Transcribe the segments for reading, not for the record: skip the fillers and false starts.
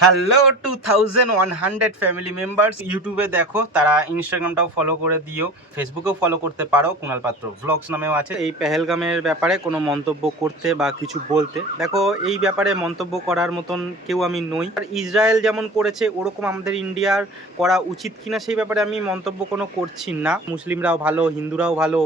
Hello 2100 family members ইউটিউবে দেখো, তারা ইনস্টাগ্রামটাও ফলো করে দিও, ফেসবুকেও ফলো করতে পারো, কুণাল পাত্র ভ্লগস নামেও আছে। এই পেহেলগামের ব্যাপারে কোনো মন্তব্য করতে বা কিছু বলতে, দেখো এই ব্যাপারে মন্তব্য করার মতন কেউ আমি নই। আর ইসরায়েল যেমন করেছে ওরকম আমাদের ইন্ডিয়ার করা উচিত কিনা সেই ব্যাপারে আমি মন্তব্য কোনো করছি না। মুসলিমরাও ভালো, হিন্দুরাও ভালো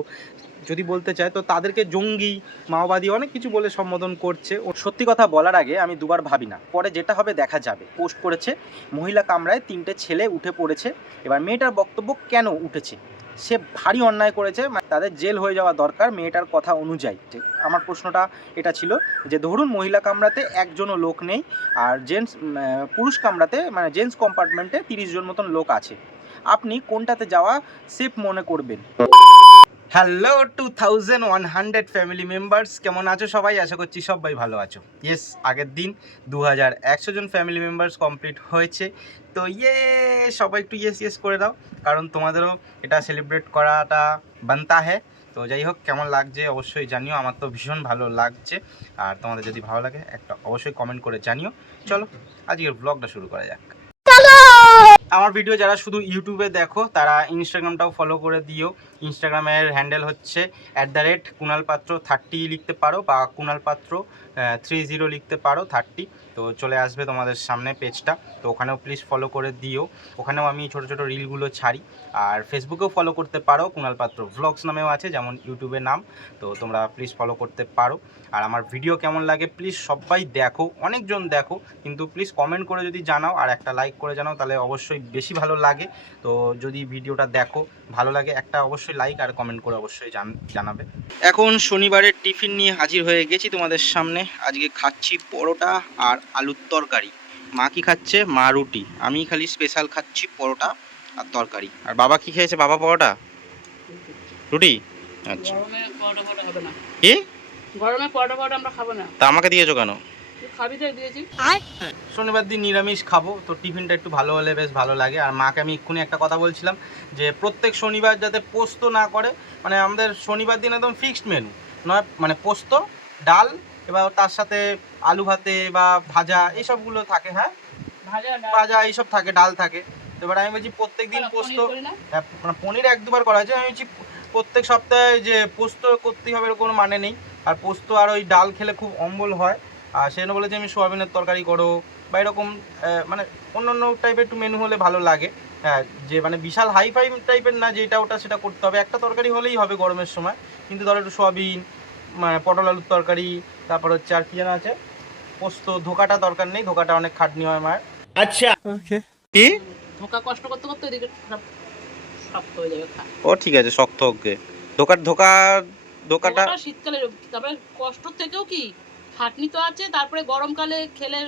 যদি বলতে চায় তো তাদেরকে জঙ্গি, মাওবাদী অনেক কিছু বলে সম্বোধন করছে। ও সত্যি কথা বলার আগে আমি দুবার ভাবি না, পরে যেটা হবে দেখা যাবে। পোস্ট করেছে মহিলা কামরায় 3টে ছেলে উঠে পড়েছে। এবার মেয়েটার বক্তব্য কেন উঠেছে, সে ভারী অন্যায় করেছে, তাদের জেল হয়ে যাওয়া দরকার মেয়েটার কথা অনুযায়ী। আমার প্রশ্নটা এটা ছিল যে ধরুন মহিলা কামরাতে একজনও লোক নেই, আর পুরুষ কামরাতে মানে জেন্টস কম্পার্টমেন্টে 30 জন মতন লোক আছে, আপনি কোনটাতে যাওয়া সেফ মনে করবেন? হ্যালো 2100 ফ্যামিলি মেম্বার্স, কেমন আছো সবাই? আশা করছি সবাই ভালো আছো। ইয়েস, আগের দিন 2100 জন ফ্যামিলি মেম্বার্স কমপ্লিট হয়েছে। তো সবাই একটু ইয়েস করে দাও, কারণ তোমাদেরও এটা সেলিব্রেট করাটা বানতা হ্যাঁ। তো যাই হোক, কেমন লাগছে অবশ্যই জানিও। আমার তো ভীষণ ভালো লাগছে, আর তোমাদের যদি ভালো লাগে একটা অবশ্যই কমেন্ট করে জানিও। চলো আজকের ব্লগটা শুরু করা যাক। আমার ভিডিও যারা শুধু ইউটিউবে দেখো তারা ইনস্টাগ্রামটাও ফলো করে দিও। ইনস্টাগ্রামের হ্যান্ডেল হচ্ছে @কুণালপাত্র 30 লিখতে পারো, বা কুণালপাত্র 30 লিখতে পারো 30। তো চলে আসবে তোমাদের সামনে পেজটা, তো ওখানেও প্লিজ ফলো করে দিও। ওখানেও আমি ছোটো ছোটো রিলগুলো ছাড়ি। আর ফেসবুকেও ফলো করতে পারো, কুণালপাত্র ভ্লগস নামেও আছে যেমন ইউটিউবের নাম। তো তোমরা প্লিজ ফলো করতে পারো। আর আমার ভিডিও কেমন লাগে প্লিজ সবাই দেখো, অনেকজন দেখো, কিন্তু প্লিজ কমেন্ট করে যদি জানাও আর একটা লাইক করে জানাও তাহলে অবশ্যই বেশি ভালো লাগে। তো যদি ভিডিওটা দেখো ভালো লাগে, একটা অবশ্যই লাইক আর কমেন্ট করে অবশ্যই জানাবে। এখন শনিবারের টিফিন নিয়ে হাজির হয়ে গেছি তোমাদের সামনে। আজকে খাচ্ছি পরোটা আর আলুর তরকারি। মা কি খাচ্ছে? মা রুটি। আমি খালি স্পেশাল খাচ্ছি পরোটা আর তরকারি। আর বাবা কি খেয়েছে? বাবা পরোটা রুটি। আচ্ছা, গরমে পরোটা ফরোটা হবে না। কি গরমে পরোটা ফরোটা আমরা খাবো না। তা আমাকে দিয়েছো কেন? তুই খাবি তাই দিয়েছি। শনিবার দিন নিরামিষ খাবো, তো টিফিনটা একটু ভালো হলে বেশ ভালো লাগে। আর মাকে আমি এক্ষুনি একটা কথা বলছিলাম যে প্রত্যেক শনিবার যাতে পোস্ত না করে, মানে আমাদের শনিবার দিন একদম ফিক্সড মেনু নয়, মানে পোস্ত, ডাল, এবার তার সাথে আলু ভাতে বা ভাজা এইসবগুলো থাকে। হ্যাঁ, ভাজা এইসব থাকে, ডাল থাকে। তো এবার আমি বলছি প্রত্যেক দিন পোস্ত, মানে পনির 1-2বার করা হয়েছে। আমি বলছি প্রত্যেক সপ্তাহে যে পোস্ত করতেই হবে এর কোনো মানে নেই। আর পোস্ত আর ওই ডাল খেলে খুব অম্বল হয়। আর সেজন্য বলেছে আমি সোয়াবিনের তরকারি করো বা এরকম, মানে অন্য অন্য টাইপের একটু মেনু হলে ভালো লাগে। হ্যাঁ, যে মানে বিশাল হাই ফাই টাইপের না, যেটা ওটা সেটা করতে হবে। একটা তরকারি হলেই হবে গরমের সময়, কিন্তু ধরো একটু সোয়াবিন, মানে পটল আলুর তরকারি, তারপর হচ্ছে আর কি যেন আছে, পোস্ত। ধোকাটা দরকার নেই, ধোকাটা অনেক খাটনি হয় মায়ের। আচ্ছা, ওকে। কি ধোকা কষ্ট করতে করতে এদিকে সব শক্ত হয়ে যাবে। খা। ও ঠিক আছে, শক্ত হোক। ধোকাটা শীতকালে, তারপরে কষ্ট থেকেও কি খাটনি তো আছে, তারপরে গরমকালে খেলে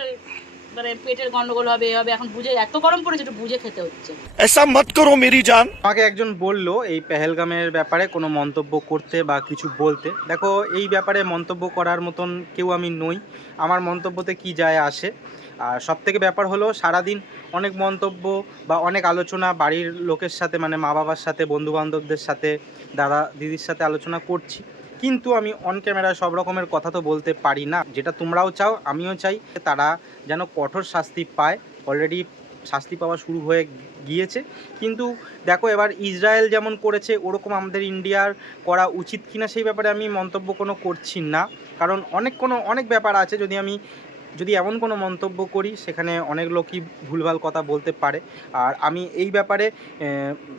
মানে পেটের গন্ডগোল হবে হবে। এখন বুঝে, এত গরম পড়েছে, একটু বুঝে খেতে হচ্ছে। ऐसा मत करो मेरी जान। আমাকে একজন বলল এই পেহেলগামের ব্যাপারে কোনো মন্তব্য করতে বা কিছু বলতে। দেখো এই ব্যাপারে মন্তব্য করার মতন কেউ আমি নই, আমার মন্তব্যতে কি যায় আসে। আর সবথেকে ব্যাপার হলো সারাদিন অনেক মন্তব্য বা অনেক আলোচনা বাড়ির লোকের সাথে, মানে মা বাবার সাথে, বন্ধুবান্ধবদের সাথে, দাদা দিদির সাথে আলোচনা করছি, কিন্তু আমি অন ক্যামেরায় সব রকমের কথা তো বলতে পারি না। যেটা তোমরাও চাও আমিও চাই, তারা যেন কঠোর শাস্তি পায়। অলরেডি শাস্তি পাওয়া শুরু হয়ে গিয়েছে। কিন্তু দেখো এবার ইসরায়েল যেমন করেছে ওরকম আমাদের ইন্ডিয়ার করা উচিত কিনা সেই ব্যাপারে আমি মন্তব্য কোনো করছি না। কারণ অনেক ব্যাপার আছে, যদি এমন কোনো মন্তব্য করি সেখানে অনেক লোকই ভুলভাল কথা বলতে পারে। আর আমি এই ব্যাপারে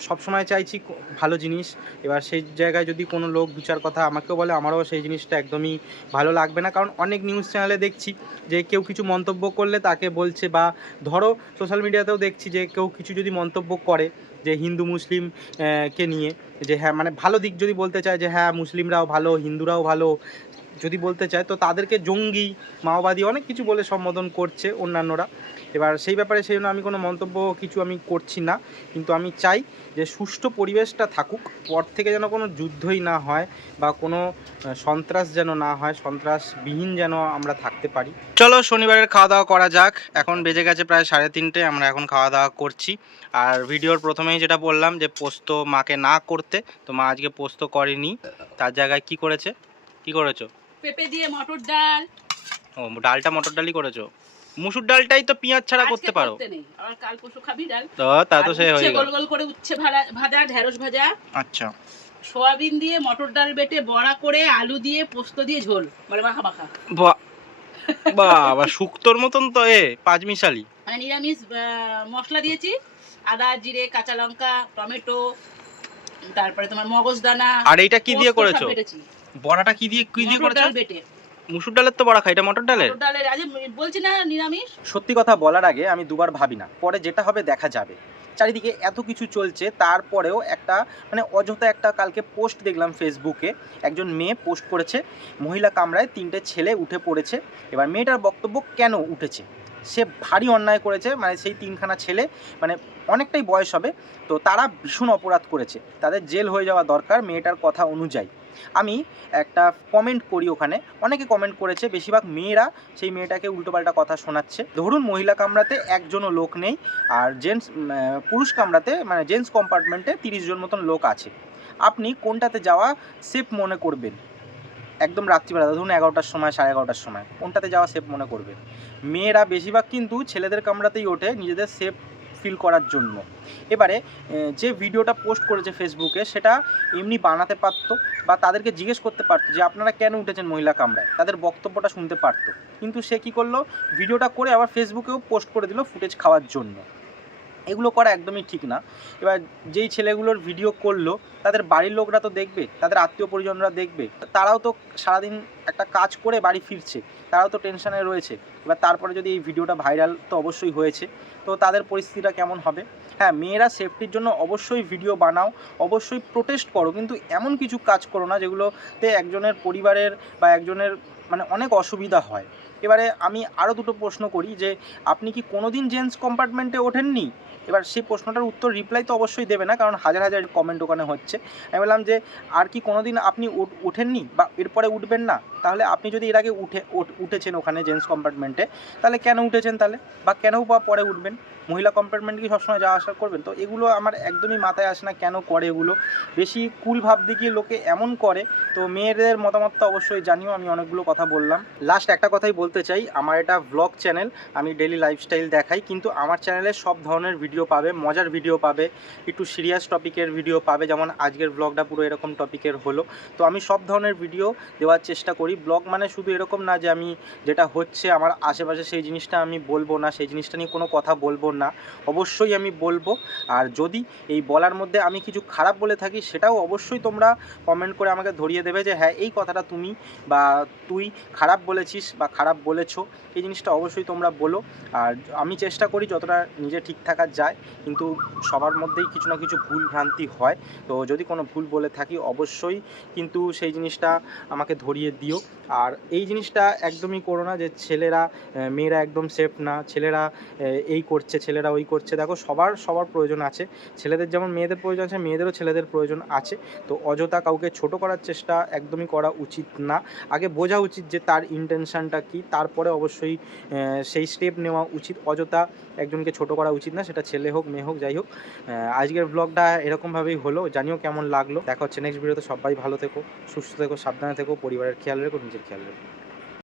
সবসময় চাইছি ভালো জিনিস। এবার সেই জায়গায় যদি কোনো লোক দু চার কথা আমাকেও বলে, আমারও সেই জিনিসটা একদমই ভালো লাগবে না। কারণ অনেক নিউজ চ্যানেলে দেখছি যে কেউ কিছু মন্তব্য করলে তাকে বলছে, বা ধরো সোশ্যাল মিডিয়াতেও দেখছি যে কেউ কিছু যদি মন্তব্য করে যে হিন্দু মুসলিম কে নিয়ে, যে হ্যাঁ মানে ভালো দিক যদি বলতে চায় যে হ্যাঁ মুসলিমরাও ভালো, হিন্দুরাও ভালো যদি বলতে চায়, তো তাদেরকে জঙ্গি, মাওবাদী অনেক কিছু বলে সম্বোধন করছে অন্যান্যরা। এবার সেই ব্যাপারে সেই জন্য আমি কোনো মন্তব্য কিছু আমি করছি না। কিন্তু আমি চাই যে সুষ্ঠু পরিবেশটা থাকুক, পর থেকে যেন কোনো যুদ্ধই না হয় বা কোনো সন্ত্রাস যেন না হয়, সন্ত্রাসবিহীন যেন আমরা থাকতে পারি। চলো শনিবারের খাওয়া দাওয়া করা যাক। এখন বেজে গেছে প্রায় 3:30, আমরা এখন খাওয়া দাওয়া করছি। আর ভিডিওর প্রথমেই যেটা বললাম যে পোস্ত মাকে না করতে, তো মা আজকে পোস্ত করেনি, তার জায়গায় কি করেছে? কি করেছো? পেঁপে দিয়ে মটর ডাল। ও, ডালটা মটর ডালই করেছো? মুসুর ডালটাই তো পেঁয়াজ ছাড়া আজকে করতে পারো। করতে নেই, আবার কাল পরশু খাবি ডাল। তো তা তো আর সে উচ্ছে হয়ে গেল। গোল গোল করে উচ্ছে ভাজা, ঢেঁড়স ভাজা, আচ্ছা, সোয়াবিন দিয়ে মটর ডাল বেটে বড়া করে, আলু দিয়ে পোস্ত দিয়ে ঝোল, মানে মাখা মাখা। বাবা শুক্তোর মতন তো পাঁচমিশালি। মানে নিরামিষ মশলা দিয়েছি, আদা জিরে কাঁচা লঙ্কা টমেটো, তারপরে তোমার মগজদানা। আর এইটা কি দিয়ে পোস্ত সব করেছো? বেটেছি। বড়াটা কি দিয়ে মটর করেছো? ডাল বেটে। মুসুর ডালের তো বড়া খাই, এটা মটর ডালের। মটর ডালের আজ বলছি না নিরামিষ। সত্যি কথা বলার আগে আমি দুবার ভাবি না, পরে যেটা হবে দেখা যাবে। চারিদিকে এত কিছু চলছে, তারপরেও একটা মানে অযথা একটা কালকে পোস্ট দেখলাম ফেসবুকে, একজন মেয়ে পোস্ট করেছে মহিলা কামরায় 3টে ছেলে উঠে পড়েছে। এবার মেয়েটার বক্তব্য কেন উঠেছে, সে ভারী অন্যায় করেছে, মানে সেই 3খানা ছেলে মানে অনেকটাই বয়স হবে, তো তারা ভীষণ অপরাধ করেছে, তাদের জেল হয়ে যাওয়া দরকার মেয়েটার কথা অনুযায়ী। আমি একটা কমেন্ট করি, ওখানে অনেকে কমেন্ট করেছে, বেশিরভাগ মেয়েরা সেই মেয়েটাকে উল্টোপাল্টা কথা শোনাচ্ছে। ধরুন মহিলা কামরাতে একজনও লোক নেই, আর পুরুষ কামরাতে মানে জেন্টস কম্পার্টমেন্টে 30 জন মতন লোক আছে, আপনি কোনটাতে যাওয়া সেফ মনে করবেন? একদম রাত্রিবেলা ধরুন 11টার সময় 11:30টার সময় কোনটাতে যাওয়া সেফ মনে করবেন? মেয়েরা বেশিরভাগ কিন্তু ছেলেদের কামরাতেই ওঠে নিজেদের সেফ ফিল করার জন্য। এবারে যে ভিডিওটা পোস্ট করেছে ফেসবুকে, সেটা এমনি বানাতে পারতো বা তাদেরকে জিজ্ঞেস করতে পারতো যে আপনারা কেন উঠেছেন মহিলা কামরায়, তাদের বক্তব্যটা শুনতে পারতো। কিন্তু সে কী করলো, ভিডিওটা করে আবার ফেসবুকেও পোস্ট করে দিল ফুটেজ খাওয়ার জন্য। এগুলো করা একদমই ঠিক না। এবার যেই ছেলেগুলোর ভিডিও করলো তাদের বাড়ির লোকরা তো দেখবে, তাদের আত্মীয় পরিজনরা দেখবে, তারাও তো সারাদিন একটা কাজ করে বাড়ি ফিরছে, তারাও তো টেনশানে রয়েছে। এবার তারপরে যদি এই ভিডিওটা ভাইরাল তো অবশ্যই হয়েছে, তো তাদের পরিস্থিতিটা কেমন হবে? হ্যাঁ, মেয়েরা সেফটির জন্য অবশ্যই ভিডিও বানাও, অবশ্যই প্রোটেস্ট করো, কিন্তু এমন কিছু কাজ করো না যেগুলোতে একজনের পরিবারের বা একজনের মানে অনেক অসুবিধা হয়। এবারে আমি আরও দুটো প্রশ্ন করি যে আপনি কি কোনো দিন জেন্টস কম্পার্টমেন্টে ওঠেননি? এবার সেই প্রশ্নটার উত্তর রিপ্লাই তো অবশ্যই দেবে না, কারণ হাজার হাজার কমেন্ট ওখানে হচ্ছে। আমি বললাম যে আর কি কোনো দিন আপনি ওঠেননি বা এরপরে উঠবেন না? তাহলে আপনি যদি এর আগে উঠেছেন ওখানে জেন্টস কম্পার্টমেন্টে, তাহলে কেন উঠেছেন তাহলে, বা কেন বা পরে উঠবেন? মহিলা কম্পার্টমেন্টে কি সবসময় যাওয়া আসা করবেন? তো এগুলো আমার একদমই মাথায় আসে না, কেন করে এগুলো? বেশি কুল ভাব দেখিয়ে লোকে এমন করে। তো মেয়েদের মতামতটা অবশ্যই জানিও, আমি অনেকগুলো কথা বললাম। লাস্ট একটা কথাই বলতে চাই, আমার এটা ব্লগ চ্যানেল, আমি ডেলি লাইফস্টাইল দেখাই, কিন্তু আমার চ্যানেলে সব ধরনের ভিডিও পাবে, মজার ভিডিও পাবে, একটু সিরিয়াস টপিকের ভিডিও পাবে, যেমন আজকের ব্লগটা পুরো এরকম টপিকের হলো। তো আমি সব ধরনের ভিডিও দেওয়ার চেষ্টা করি। ব্লগ মানে শুধু এরকম না যে আমি যেটা হচ্ছে আমার আশেপাশে সেই জিনিসটা আমি বলবো না, সেই জিনিসটা নিয়ে কোনো কথা বলবো না, অবশ্যই আমি বলবো। আর যদি এই বলার মধ্যে আমি কিছু খারাপ বলে থাকি, সেটাও অবশ্যই তোমরা কমেন্ট করে আমাকে ধরিয়ে দেবে যে হ্যাঁ এই কথাটা তুমি বা তুই খারাপ বলেছিস বা খারাপ বলেছো, এই জিনিসটা অবশ্যই তোমরা বলো। আর আমি চেষ্টা করি যতটা নিজে ঠিক থাকা যায়, কিন্তু সবার মধ্যেই কিছু না কিছু ভুল ভ্রান্তি হয়। তো যদি কোনো ভুল বলে থাকি অবশ্যই কিন্তু সেই জিনিসটা আমাকে ধরিয়ে দিও। আর এই জিনিসটা একদমই করো না যে মেয়েরা একদম সেফ না, ছেলেরা এই করছে, ছেলেরা ওই করছে। দেখো সবার প্রয়োজন আছে, ছেলেদের যেমন মেয়েদের প্রয়োজন আছে, মেয়েদেরও ছেলেদের প্রয়োজন আছে। তো অযথা কাউকে ছোট করার চেষ্টা একদমই করা উচিত না। আগে বোঝা উচিত যে তার ইন্টেনশানটা কী, তারপরে অবশ্যই সেই স্টেপ নেওয়া উচিত। অযথা একজনকে ছোট করা উচিত না, সেটা ছেলে হোক মেয়ে হোক যাই হোক। আজকের ব্লগটা এরকমভাবেই হলো, জানিও কেমন লাগলো। দেখা হচ্ছে নেক্সট ভিডিওতে। সবাই ভালো থেকো, সুস্থ থেকো, সাবধানে থেকো, পরিবারের খেয়াল রেখো, নিজের খেয়াল রেখো।